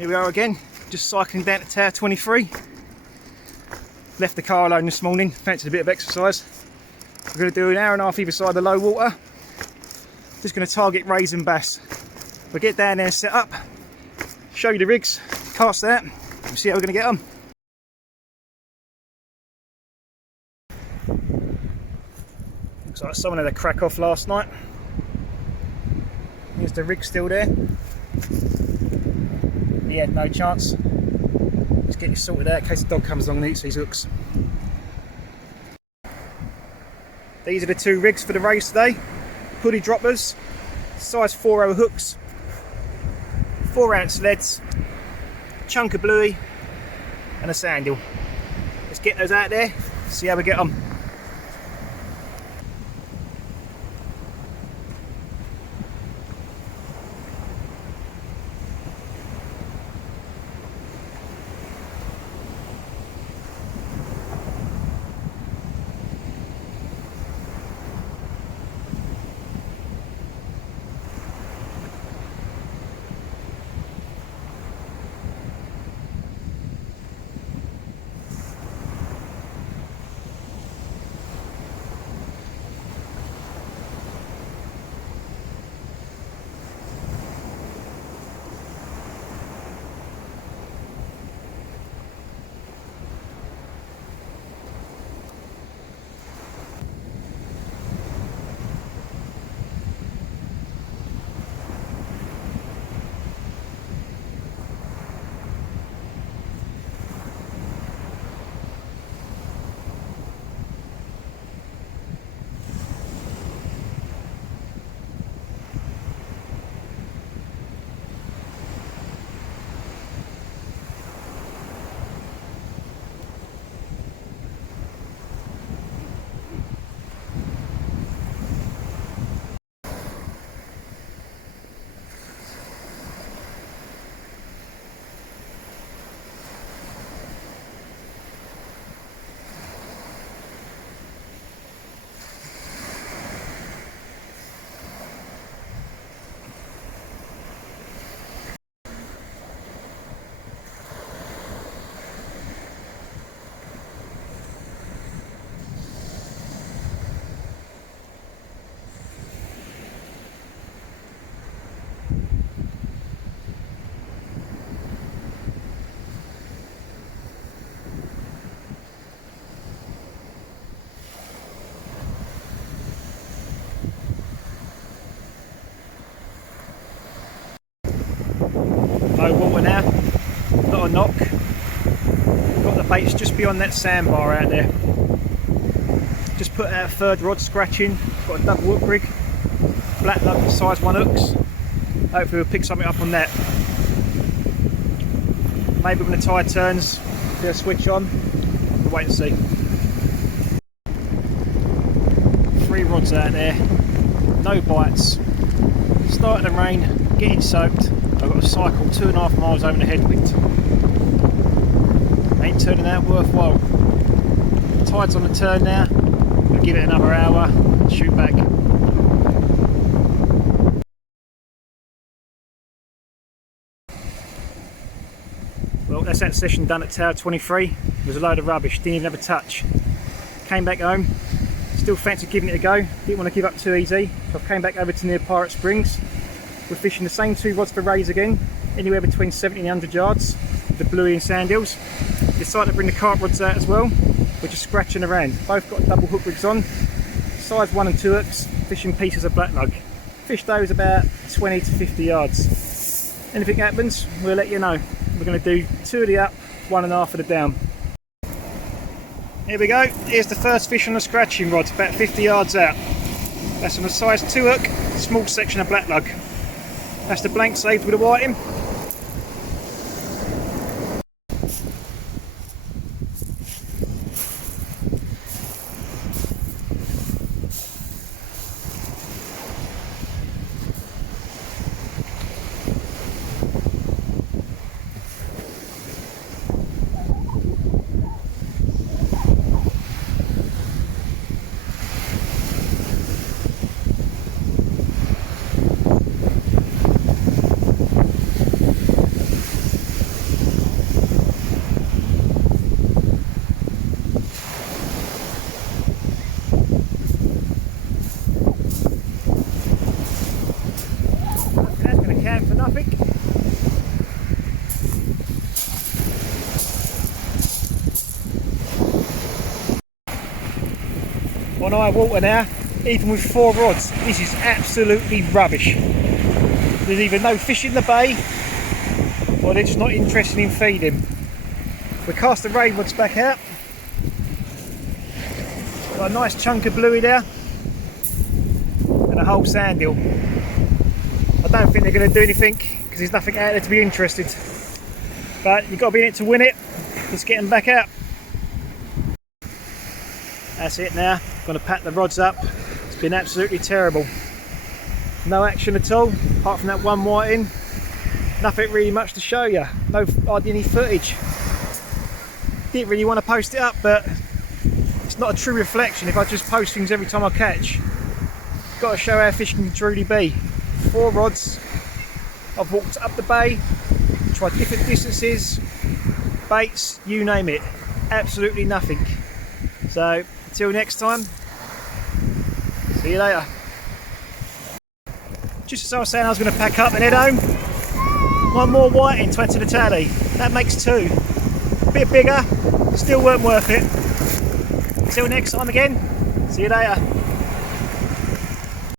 Here we are again, just cycling down to T23. Left the car alone this morning, fancied a bit of exercise. We're going to do an hour and a half either side of the low water. Just going to target rays and bass. We'll get down there, set up, show you the rigs, cast out, and see how we're going to get on. Looks like someone had a crack off last night. Here's the rig still there. He had no chance. Let's get it sorted out in case the dog comes along and eats these hooks. These are the two rigs for the race today. Hoodie droppers, size 4 hooks, 4-ounce leads, chunk of bluey and a sandal. Let's get those out there, see how we get on. Low water now, not a knock. Got the baits just beyond that sandbar out there. Just put out a third rod scratching. Got a double hook rig, black lug size 1 hooks. Hopefully we'll pick something up on that. Maybe when the tide turns, do a switch on. We'll wait and see. 3 rods out there, no bites. Starting to rain, getting soaked. I've got to cycle 2.5 miles over the headwind. Ain't turning out worthwhile. Tide's on the turn now. We'll give it another hour and shoot back. Well, that's that session done at T23. It was a load of rubbish, didn't even have a touch. Came back home, still fancied giving it a go. Didn't want to give up too easy, so I came back over to near Pirate Springs. We're fishing the same 2 rods for rays again, anywhere between 70 and 100 yards, with the bluey and sandals. Decided to bring the carp rods out as well. We're just scratching around. Both got double hook rigs on, size 1 and 2 hooks, fishing pieces of black lug. Fished those about 20 to 50 yards. Anything happens, we'll let you know. We're going to do 2 of the up, 1.5 of the down. Here we go, here's the first fish on the scratching rod, about 50 yards out. That's on a size 2 hook, small section of black lug. That's the blank saved with a whiting. going for nothing. On high water now, even with 4 rods, this is absolutely rubbish. There's either no fish in the bay or they're just not interested in feeding. We cast the rain rods back out. Got a nice chunk of bluey there and a whole sand eel. I don't think they're going to do anything because there's nothing out there to be interested. But you've got to be in it to win it. Let's get them back out. That's it now. Going to pack the rods up. It's been absolutely terrible. No action at all, apart from that one whiting. Nothing really much to show you. No hardly any footage. Didn't really want to post it up, but it's not a true reflection if I just post things every time I catch. Got to show how fishing can truly be. 4 rods. I've walked up the bay, tried different distances, baits, you name it. Absolutely nothing. So until next time, see you later. Just as I was saying, I was going to pack up and head home. One more whiting to add to the tally. That makes 2. A bit bigger, still weren't worth it. Until next time again, see you later.